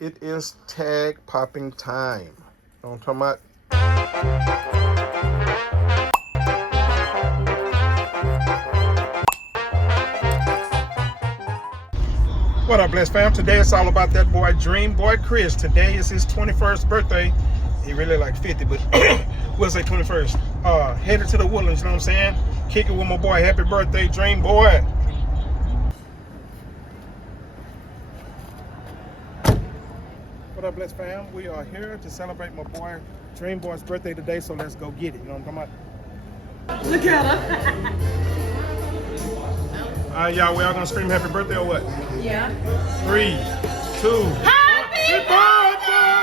It is tag popping time. You know what I'm talking about? What up, Blessed fam? Today it's all about that boy, Dream Boy Chris. Today is his 21st birthday. He really like 50, but we'll say 21st. Headed to the Woodlands, you know what I'm saying? Kick it with my boy. Happy birthday, Dream Boy. What up, Blessed fam? We are here to celebrate my boy, Dream Boy's birthday today, so let's go get it. You know what I'm talking about? Look at her. Y'all, we all gonna scream happy birthday or what? Yeah. 3, 2, Happy birthday!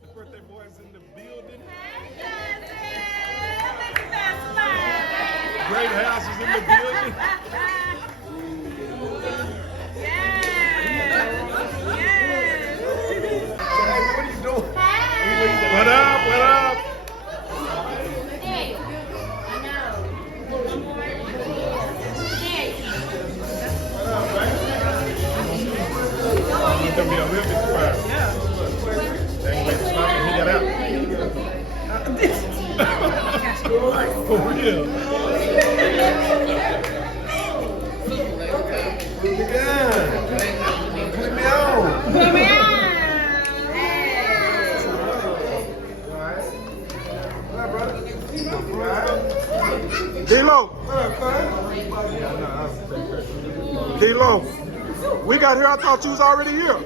The birthday boy's in the building. Great House is in the building. What up? What up? He's gonna be a real big surprise. Dang, like the smoke and he got out. For real. Put me on. Put me on. D-Lo. D-Lo. We got here, I thought you was already here.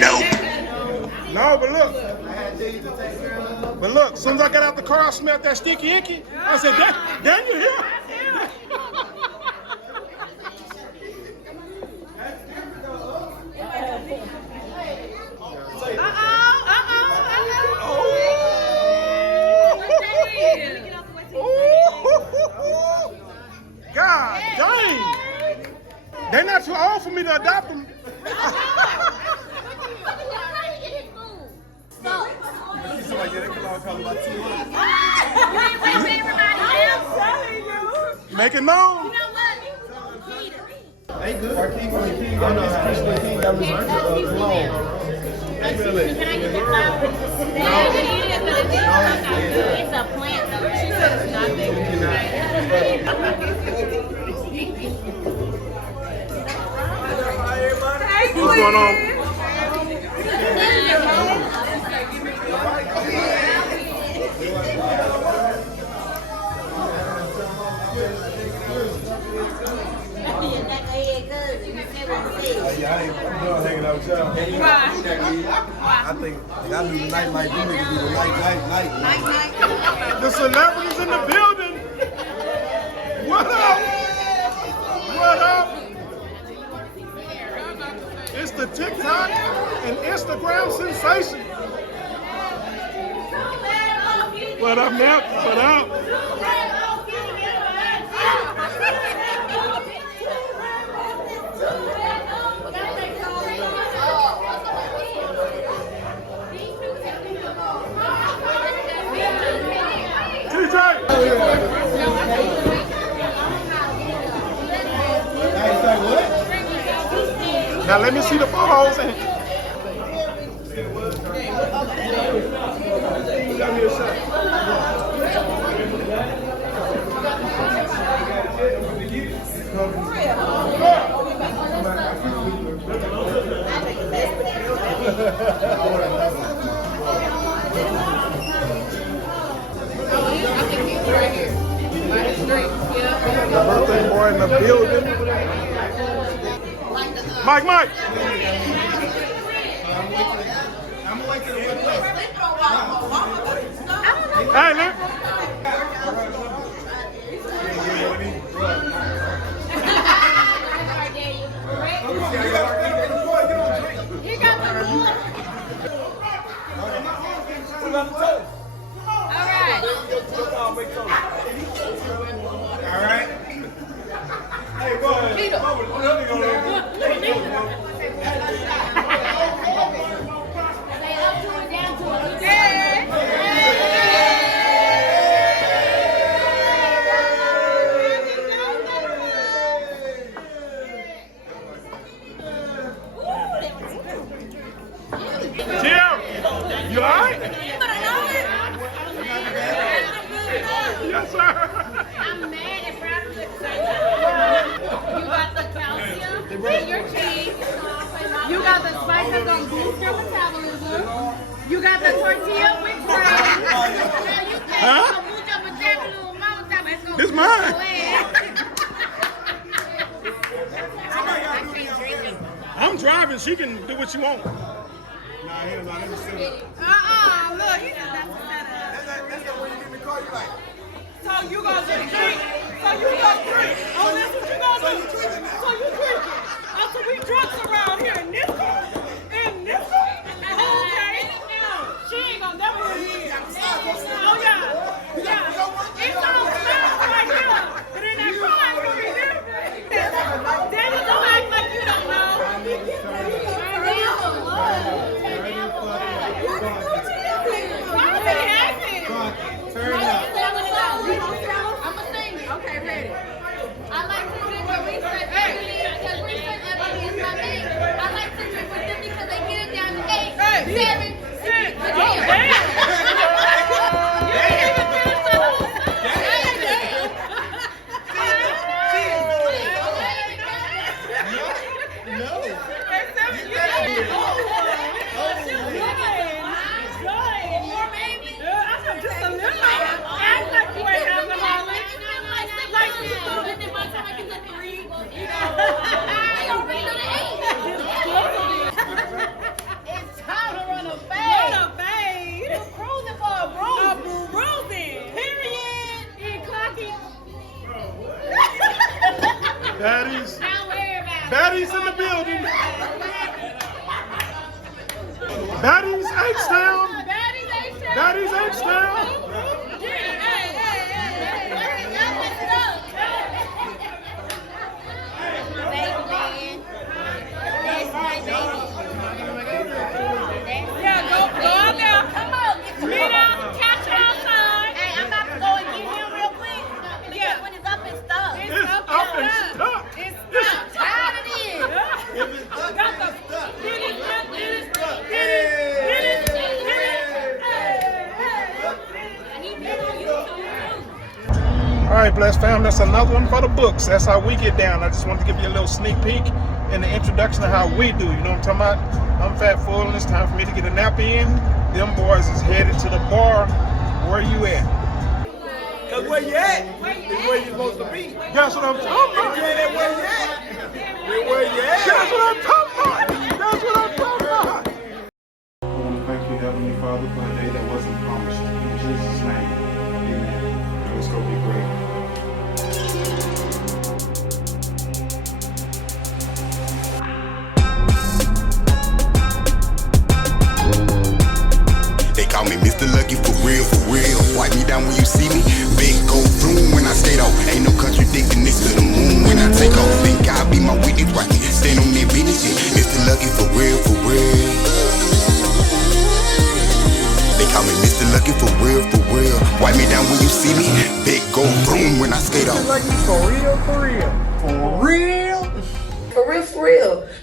Nope. No, but look. But look, as soon as I got out the car, I smelled that sticky icky. I said, Dan, you here? God dang! They're not too old for me to adopt them. Make it known. Hey, good. Our king was the king. I know Christian king that was long. Can I get the flower? No. It's a plant though. She said it's nothing. What's going on? Hanging out with y'all. I think y'all do the night like you niggas do the night. The celebrities in the building. What up? What up? It's the TikTok and Instagram sensation. What up, Nep? What up? Now let me see the photos and the birthday boy in the building. Mike. Hey, look. He got the wood. All right. Hey, go ahead. tortilla with fries. Huh? This mine. I'm driving. She can do what she wants. Nah, hell no, let me sit up. Look, he just that's the setup. That's the way you get in the car, you like. So you gonna just drink? So you gonna drink? Oh, that's what you gonna do? So you drinking? Oh, so we drunks around here in this car? In this car? Okay. She ain't gonna never hear me. Oh yeah. Yeah. It's all smiles right here. But in that car over here. Daddy, don't act like you don't know. Why is he acting? Turn up. I'ma sing it. Okay, ready. I like to drink with Reset because Reset Ebony is my name. I like to drink with them because they get it down to 8, 7, 6. Oh, damn. It's time to run a What fade. a fade. You're cruising for a bruise. A bruising. Period. And clocking. Baddies. Don't worry about it. Baddies in the building. Baddies H-Town. Baddies H-Town. Yeah, go out there. Come on, get your Meet up, catch you outside. Hey, I'm about to go and get him real quick. Yeah. When it's up and stuff. It's up and stuck. It's I'm tired of this. If it's stuck, got the stuck. get it, get it, Stuck. get it, get it, get it. All right, blessed fam, that's another one for the books. That's how we get down. I just wanted to give you a little sneak peek in the introduction of how we do. You know what I'm talking about? I'm fat full, and it's time for me to get a nap in. Them boys is headed to the bar. Where you at? Cause where you at is where you supposed to be. That's what I'm talking about. You ain't at where you at. Where you at? That's what I'm talking about. That's what I'm talking about. I want to thank you, Heavenly Father, for a day that wasn't promised. In Jesus' name, amen. Let's go be great. They call me Mr. Lucky for real, for real. Wipe me down when you see me. Big go zoom when I skate off. Ain't no contradicting this to the moon when I take off. Think God be my witness, right? Stand on that business shit. Mr. Lucky for real, for real. They call me Mr. Lucky for real, for real. Wipe me down when you see me. Big go zoom when I skate off. For real, for real. For real? For real, for real.